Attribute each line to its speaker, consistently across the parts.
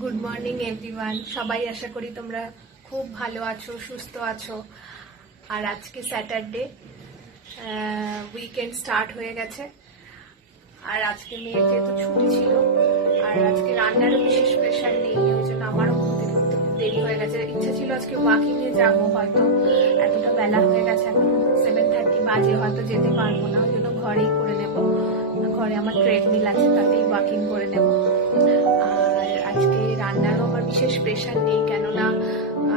Speaker 1: Good morning everyone সবাই আশা করি তোমরা খুব ভালো আছো, সুস্থ আছো। আর আজকে স্যাটারডে উইকেন্ড স্টার্ট হয়ে গেছে। আর আজকে মেয়ের যেহেতু ছুটি ছিল। আর আজকে রান্নারও বিশেষ প্রেশার নেই, ওই জন্য আমারও থেকে উঠতে খুব দেরি হয়ে গেছে। ইচ্ছা ছিল আজকে ওয়াকিং এ যাব হয়তো। এতটা বেলা হয়ে গেছে এখন সেভেন থার্টি বাজে, হয়তো যেতে পারব না। ওই জন্য ঘরেই করে নেব। ঘরে আমার ট্রেডমিল আছে, তাতেই ওয়াকিং করে নেব। বিশেষ প্রেশার নেই, কেননা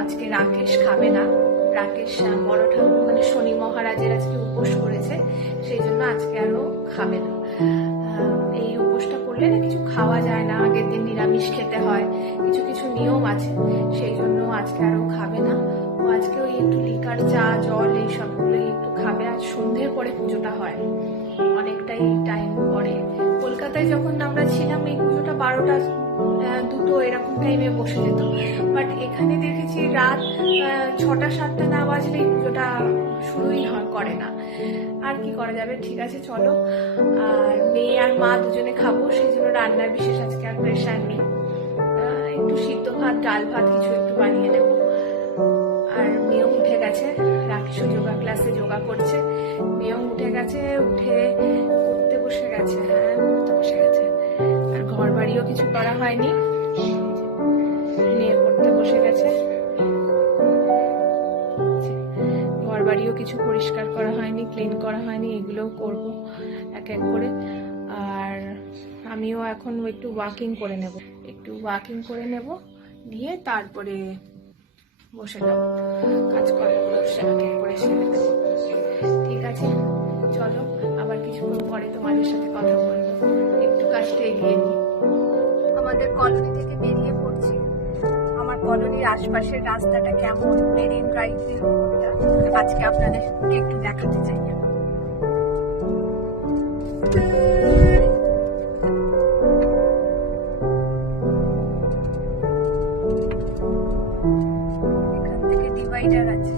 Speaker 1: আজকে রাকেশ খাবে না। রাকেশ বড় ঠাকুর মানে শনি মহারাজের আজকে উপোস করেছে, সেই জন্য আজকে আরও খাবে না। এই উপোসটা করলে না কিছু খাওয়া যায় না, আগের দিন নিরামিষ খেতে হয়, কিছু কিছু নিয়ম আছে, সেই জন্য আজকে আরও খাবে না। ও আজকে ওই একটু লিকার চা, জল, এই সবগুলোই একটু খাবে আর সন্ধ্যের পরে পুজোটা হয়। অনেকটাই টাইম পরে। কলকাতায় যখন আমরা ছিলাম, এই পুজোটা বারোটা দুটো এরকম টাইমে বসে যেত। বাট এখানে দেখেছি রাত ছটা, সাতটা না বাজলে পুজোটা শুরুই করে না। আর কি করা যাবে? ঠিক আছে, চলো। আর মেয়ে আর মা দুজনে খাব, সেই জন্য রান্নার বিশেষ আজকে আর প্রেশার নেই। একটু সিদ্ধ ভাত, ডাল ভাত কিছু একটু বানিয়ে নেব। আর মেয়েও উঠে গেছে, রাকেশও যোগা ক্লাসে যোগা করছে। মেয়েও উঠে গেছে, উঠে পড়তে বসে গেছে হ্যাঁ পড়তে বসে গেছে। ঘর বাড়িও কিছু করা হয়নি। মেয়ে পড়তে বসে গেছে। ঘর বাড়িও কিছু পরিষ্কার করা হয়নি ক্লিন করা হয়নি, এগুলোও করব এক এক করে। আর আমিও এখন একটু ওয়াকিং করে নেব। একটু ওয়াকিং করে নেব, নিয়ে তারপরে বসে কাজকর্মগুলো সেরকম করে ঠিক আছে? চলো, আবার কিছুক্ষণ পরে তোমাদের সাথে কথা বলব। একটু কাজটা এগিয়ে নিই। আমাদের কলোনি থেকে বেরিয়ে পড়ছি। আমার কলোনির আশপাশের রাস্তাটা কেমন? মেরিন ড্রাইভের রোডটা আজকে আপনাদের একটু দেখাতে চাই। এখান থেকে ডিভাইডার আছে।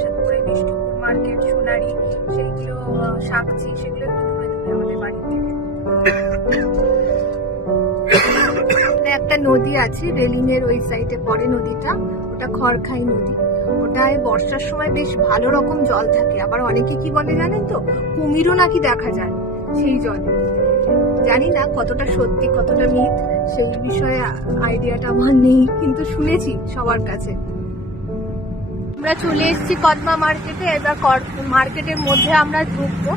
Speaker 1: আহ, জামশেদপুরে বিষ্ণুপুর মার্কেট সোনারি সেইগুলো সাকচি সেগুলো একটু দূরে দূরে আমাদের বাড়ি থেকে একটা নদী আছে রেলিং এর ওই সাইডে পড়ে নদীটা ওটা খড়খাই নদী। ওটায় বর্ষার সময় বেশ ভালো রকম জল থাকে। আবার অনেকে কি বলে জানেন তো? কুমিরও নাকি দেখা যায় সেই জল। জানি না কতটা সত্যি কতটা মিথ সেই বিষয়ে আইডিয়াটা আমার নেই কিন্তু শুনেছি সবার কাছে। আমরা চলে এসেছি কদমা মার্কেটে, এবার মার্কেটের মধ্যে আমরা ঢুকবো।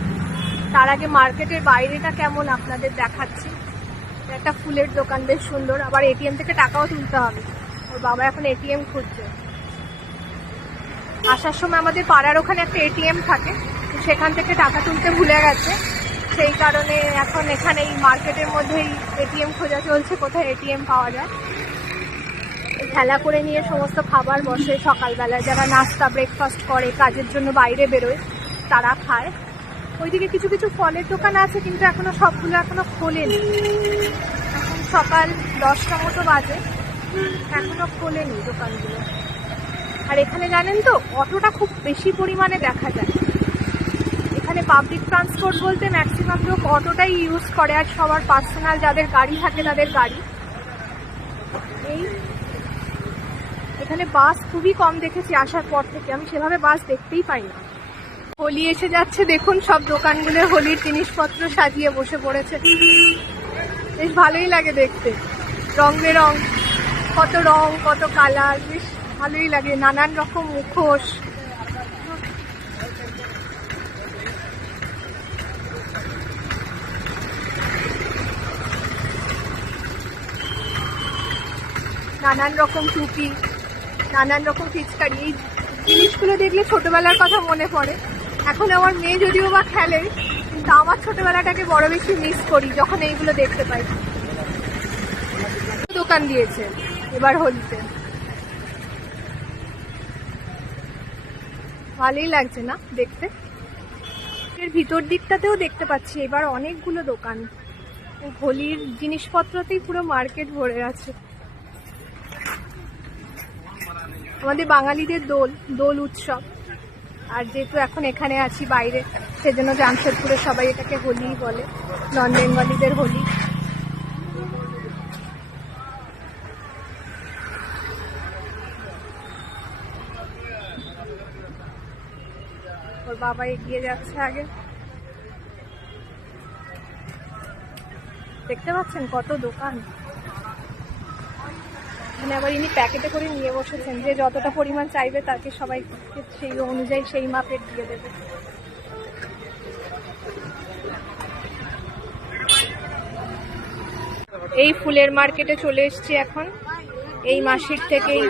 Speaker 1: তার আগে মার্কেটের বাইরেটা কেমন আপনাদের দেখাচ্ছি। একটা ফুলের দোকান বেশ সুন্দর, আবার এটিএম থেকে টাকাও তুলতে হবে। ওর বাবা এখন এটিএম খুঁজছে। আসার সময় আমাদের পাড়ার ওখানে একটা এটিএম থাকে সেখান থেকে টাকা তুলতে ভুলে গেছে। সেই কারণে এখন এখানে এই মার্কেটের মধ্যেই এটিএম খোঁজা চলছে, কোথায় এটিএম পাওয়া যায়। ঠেলা করে নিয়ে সমস্ত খাবার বসে সকালবেলায় যারা নাস্তা ব্রেকফাস্ট করে, কাজের জন্য বাইরে বেরোয়, তারা খায়। ওইদিকে কিছু কিছু ফলের দোকান আছে, কিন্তু এখনও সবগুলো এখনও খোলেনি। এখন সকাল দশটা মতো বাজে, এখনও খোলেনি দোকানগুলো। আর এখানে জানেন তো, অটোটা খুব বেশি পরিমাণে দেখা যায়। এখানে পাবলিক ট্রান্সপোর্ট বলতে ম্যাক্সিমাম লোক অটোটাই ইউজ করে, আর সবার পার্সোনাল যাদের গাড়ি থাকে তাদের গাড়ি। এই এখানে বাস খুবই কম দেখেছি আসার পর থেকে। আমি সেভাবে বাস দেখতেই পাই না। হোলি এসে যাচ্ছে, দেখুন সব দোকানগুলো হোলির জিনিসপত্র সাজিয়ে বসে পড়েছে। বেশ ভালোই লাগে দেখতে। রং বেরং, কত রং, কত কালার, বেশ ভালোই লাগে। নানান রকম মুখোশ। নানান রকম টুপি। নানান রকম ফিচকারি। এই জিনিসগুলো দেখলে ছোটবেলার কথা মনে পড়ে। এখন আমার মেয়ে যদিও বা খেলে, কিন্তু আমার ছোটবেলাটাকে বড় বেশি মিস করি যখন এইগুলো দেখতে পাই। দোকান দিয়েছে, এবার হোলিতে। ভালোই লাগছে না দেখতে? এর ভিতর দিকটাতেও দেখতে পাচ্ছি, এবার অনেকগুলো দোকান। হোলির জিনিসপত্রতেই পুরো মার্কেট ভরে আছে। আমাদের বাঙালিদের দোল দোল উৎসব। আর যেহেতু এখন এখানে আছি বাইরে, সেজন্য জামশেদপুরে সবাই এটাকে হোলি বলে নন বেঙ্গলিদের হোলি। ওর বাবা এগিয়ে যাচ্ছে আগে। দেখতে পাচ্ছেন কত দোকান? এখানে আবার ইনি প্যাকেটে করে নিয়ে বসেছেন যে যতটা পরিমাণ চাইবে তাকে সবাই সেই অনুযায়ী সেই মাপের দিয়ে দেবে। এই ফুলের মার্কেটে চলে এসেছি এখন। এই মাসির থেকেই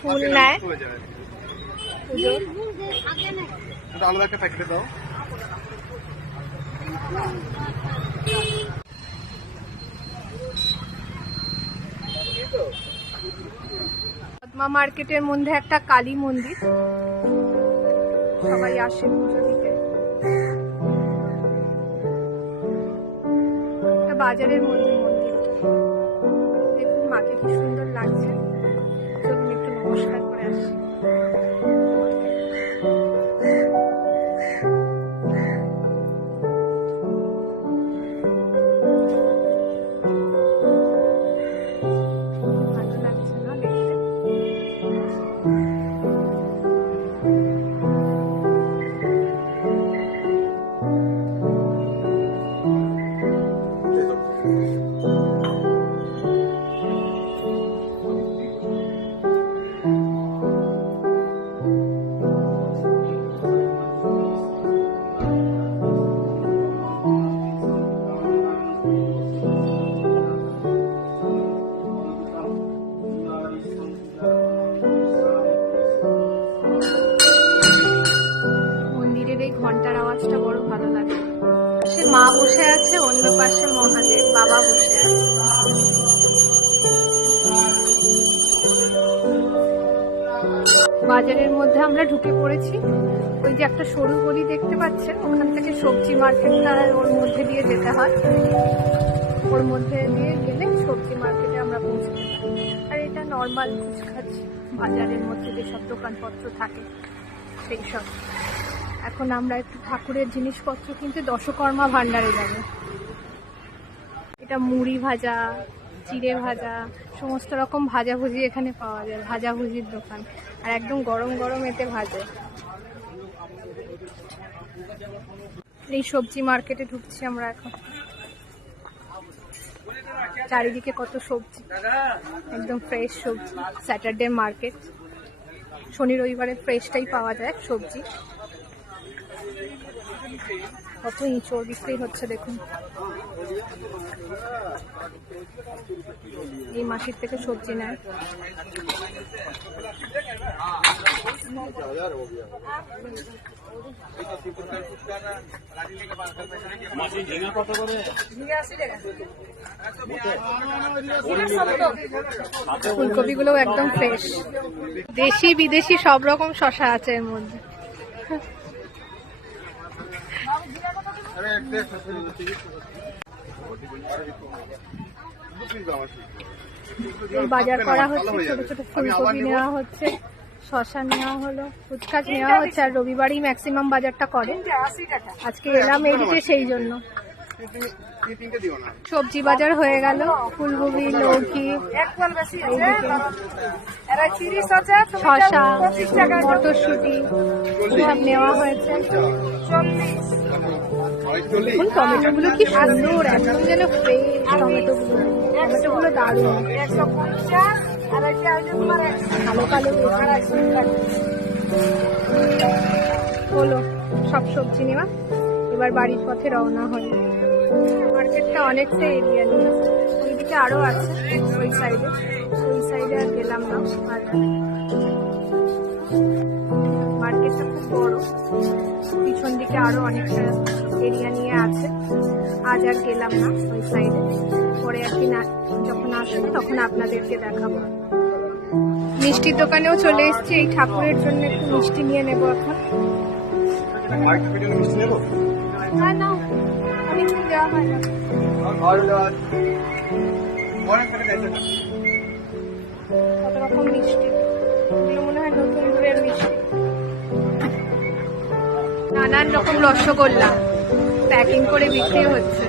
Speaker 1: ফুল নেয়। পুজোর। পদ্মা মার্কেটের মধ্যে একটা কালী মন্দির। সবাই আসে পুজো দিতে। বাজারের মধ্যে মন্দির দেখুন মাকে কি সুন্দর লাগছে। বাজারের মধ্যে আমরা ঢুকে পড়েছি। ওই যে একটা সরু গলি দেখতে পাচ্ছেন, ওখান থেকে সবজি মার্কেটটা ওর মধ্যে দিয়ে যেতে হয়। ওর মধ্যে দিয়ে গেলে সবজি মার্কেটে আমরা পৌঁছে যেতাম আর এটা নর্মাল কুচকাচ বাজারের মধ্যে যেসব দোকানপত্র থাকে, সেই সব। এখন আমরা একটু ঠাকুরের জিনিসপত্র কিনতে দশকর্মা ভান্ডারে যাব। এটা মুড়ি ভাজা চিড়ে ভাজা সমস্ত রকম ভাজাভুজি এখানে পাওয়া যায়, ভাজাভুজির দোকান। আর একদম গরম গরম এতে ভাজে। এই সবজি মার্কেটে ঢুকছি আমরা এখন। চারিদিকে কত সবজি। একদম ফ্রেশ সবজি। স্যাটারডে মার্কেট শনি রবিবারে ফ্রেশটাই পাওয়া যায় সবজি। কত ইঁচড় বিক্রি হচ্ছে দেখুন। এই মাসির থেকে সবজি নেয়। ফুলকপিগুলোও একদম ফ্রেশ দেশি বিদেশি সব রকম শশা আছে এর মধ্যে
Speaker 2: আরে এক দেখ
Speaker 1: এই বাজার করা হচ্ছে ছোট ছোট ফুলকপি নেওয়া হচ্ছে শশা নেওয়া হলো ফুচকাচ নেওয়া হচ্ছে আর রবিবারই ম্যাক্সিমাম বাজারটা করে। আজকে এলাম এইদিকে সেই জন্য।
Speaker 2: তিনটে দিও না।
Speaker 1: সবজি বাজার হয়ে গেল ফুলকপি লৌকি শশা মটরশুটি সব নেওয়া হয়েছে। এখন টমেটোগুলো কি সুন্দর একদম যেন ফ্রেশ টমেটোগুলো। টমেটোগুলো দারুণ। কালো কালো। হলো, সব সবজি নেওয়া। এবার বাড়ির পথে রওনা হয় মার্কেটটা অনেকটা এরিয়া নিয়ে। ওইদিকে আরও আছে, ওই সাইডে ওই সাইডে আর গেলাম না। আর মার্কেটটা খুব বড়। পিছন দিকে আরও অনেকটা এরিয়া নিয়ে আছে। আজ আর গেলাম না ওই সাইডে পরে একদিন যখন আসব তখন আপনাদেরকে দেখাবো। মিষ্টির দোকানেও চলে এসেছি। এই ঠাকুরের জন্য একটু মিষ্টি নিয়ে নেব এখন। কত রকম মিষ্টি? মনে হয় নতুন নানান রকম রসগোল্লা। প্যাকিং করে বিক্রি হচ্ছে।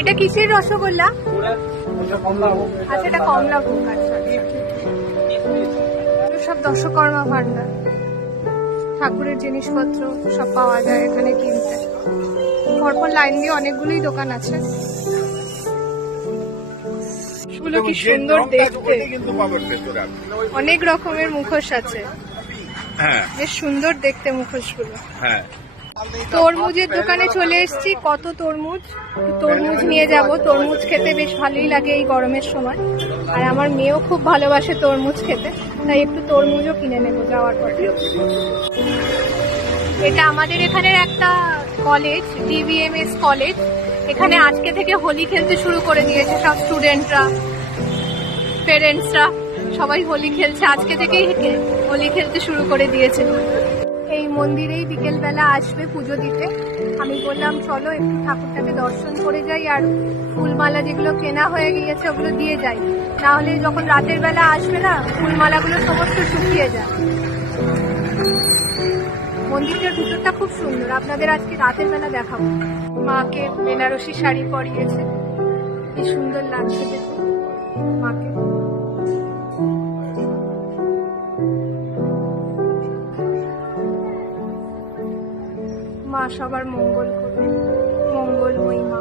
Speaker 1: এটা কিসের রসগোল্লা? আচ্ছা এটা কমলা ভোগ আচ্ছা আচ্ছা। সব দশকর্মা ভান্ডার ঠাকুরের জিনিসপত্র সব পাওয়া যায় এখানে কিনতে। পরপর লাইন দিয়ে অনেকগুলোই দোকান আছে। কি সুন্দর দেখতে। অনেক রকমের মুখোশ আছে।
Speaker 2: হ্যাঁ।
Speaker 1: বেশ সুন্দর দেখতে মুখোশগুলো।
Speaker 2: হ্যাঁ।
Speaker 1: তরমুজের দোকানে চলে এসেছি। কত তরমুজ? তরমুজ নিয়ে যাব। তরমুজ খেতে বেশ ভালোই লাগে এই গরমের সময়। আর আমার মেয়েও খুব ভালোবাসে তরমুজ খেতে। তাই একটু তরমুজও কিনে নেব যাওয়ার পথে। এটা আমাদের এখানের একটা কলেজ ডিভিএমএস কলেজ এখানে আজকে থেকে হোলি খেলতে শুরু করে দিয়েছে সব স্টুডেন্টরা পেরেন্টসরা সবাই হোলি খেলছে। আজকে থেকেই হোলি খেলতে শুরু করে দিয়েছে। এই মন্দিরেই বিকেলবেলা আসবে পুজো দিতে। আমি বললাম, চলো, একটু ঠাকুরটাকে দর্শন করে যাই আর ফুলমালা যেগুলো কেনা হয়ে গিয়েছে, ওগুলো দিয়ে যাই। না হলে যখন রাতের বেলা আসবে না, ফুলমালাগুলো সমস্ত শুকিয়ে যায়। মন্দিরটার ভিতরটা খুব সুন্দর। আপনাদের আজকে রাতের বেলা দেখাবো। মাকে বেনারসি শাড়ি পরিয়েছে। কি সুন্দর লাগছে দেখুন। মাকে। সবার মঙ্গল করবে মঙ্গলময়ী মা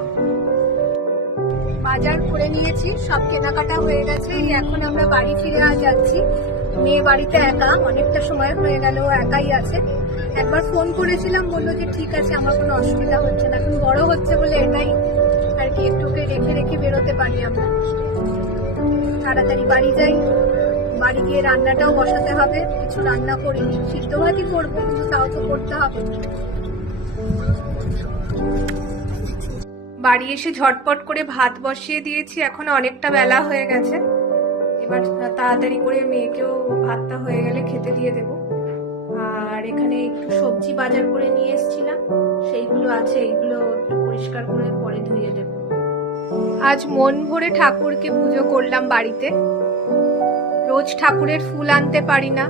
Speaker 1: বাজার করে নিয়েছি, সব কেনাকাটা হয়ে গেছে। এখন আমরা বাড়ি ফিরে যাচ্ছি। মেয়ে বাড়িতে একা, অনেকটা সময় হয়ে গেল একাই আছে। একবার ফোন করেছিলাম, বলল যে ঠিক আছে, আমার কোনো অসুবিধা হচ্ছে না। এখন বড় হচ্ছে বলে এটাই আর কি একটু ওকে রেখে রেখে বেরোতে পারি আমরা। তাড়াতাড়ি বাড়ি যাই। বাড়ি গিয়ে রান্নাটাও বসাতে হবে। কিছু রান্না করিনি। সিদ্ধ ভাতই করব, কিন্তু তাও তো করতে হবে। বাড়ি এসে ঝটপট করে ভাত বসিয়ে দিয়েছি, এখন অনেকটা বেলা হয়ে গেছে। এবার তাড়াতাড়ি করে মেয়েকেও ভাতটা হয়ে গেলে খেতে দিয়ে দেব। আর এখানে একটু সবজি বাজার করে নিয়ে এসেছিলাম, সেইগুলো আছে, এইগুলো পরিষ্কার করে পরে ধুয়ে দেব। আজ মন ভরে ঠাকুরকে পুজো করলাম বাড়িতে। রোজ ঠাকুরের ফুল আনতে পারি না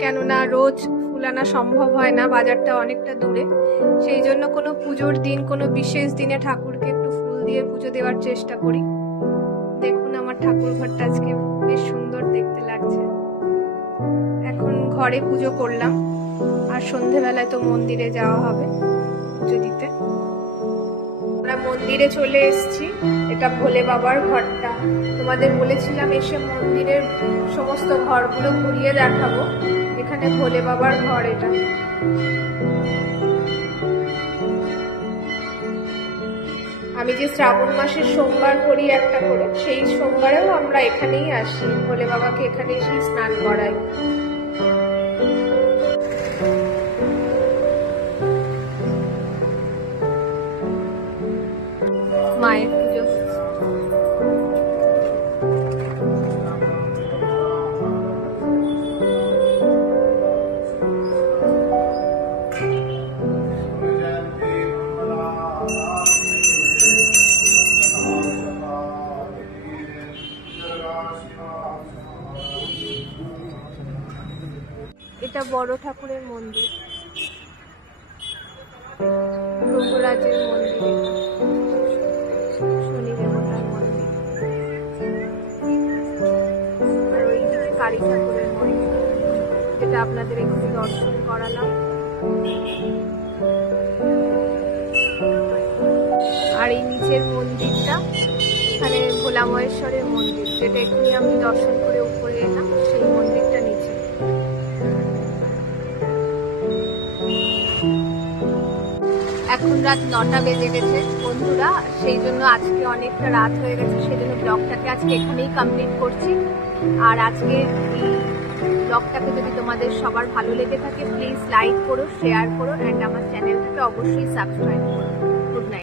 Speaker 1: কেননা রোজ ফুল আনা সম্ভব হয় না, বাজারটা অনেকটা দূরে। সেই জন্য কোনো পুজোর দিন, কোনো বিশেষ দিনে ঠাকুরকে একটু ফুল দিয়ে পুজো দেওয়ার চেষ্টা করি। দেখুন আমার ঠাকুর ঘরটা আজকে বেশ সুন্দর দেখতে লাগছে। এখন ঘরে পুজো করলাম, আর সন্ধেবেলায় তো মন্দিরে যাওয়া হবে পুজো দিতে আমরা মন্দিরে চলে এসেছি, এটা ভোলে বাবার ঘরটা। তোমাদের বলেছিলাম এসে মন্দিরের সমস্ত ঘরগুলো ঘুরিয়ে দেখাবো। এখানে ভোলে বাবার ঘর এটা। আমি যে শ্রাবণ মাসের সোমবার করি একটা করে, সেই সোমবারেও আমরা এখানেই আসি। ভোলে বাবাকে এখানে এসেই স্নান করাই। এটা বড় ঠাকুরের মন্দির। ভোগরাজের মন্দির। এটা। মন্দির। কালী ঠাকুরের মন্দির। যেটা আপনাদের একটু দর্শন করালাম। আর এই নিচের মন্দিরটা এখানে ভোলা মহেশ্বরের মন্দির, যেটা এক্ষুনি আমি দর্শন করে উপরে এলাম, সেই মন্দিরটা নিচে। এখন রাত নটা বেজে গেছে, বন্ধুরা, সেই জন্য আজকে অনেকটা রাত হয়ে গেছে সেই জন্য ব্লগটাকে আজকে এখানেই কমপ্লিট করছি। আর আজকে এই ব্লগটাকে যদি তোমাদের সবার ভালো লেগে থাকে প্লিজ লাইক করো শেয়ার করো অ্যান্ড আমার চ্যানেলটাকে অবশ্যই সাবস্ক্রাইব করো।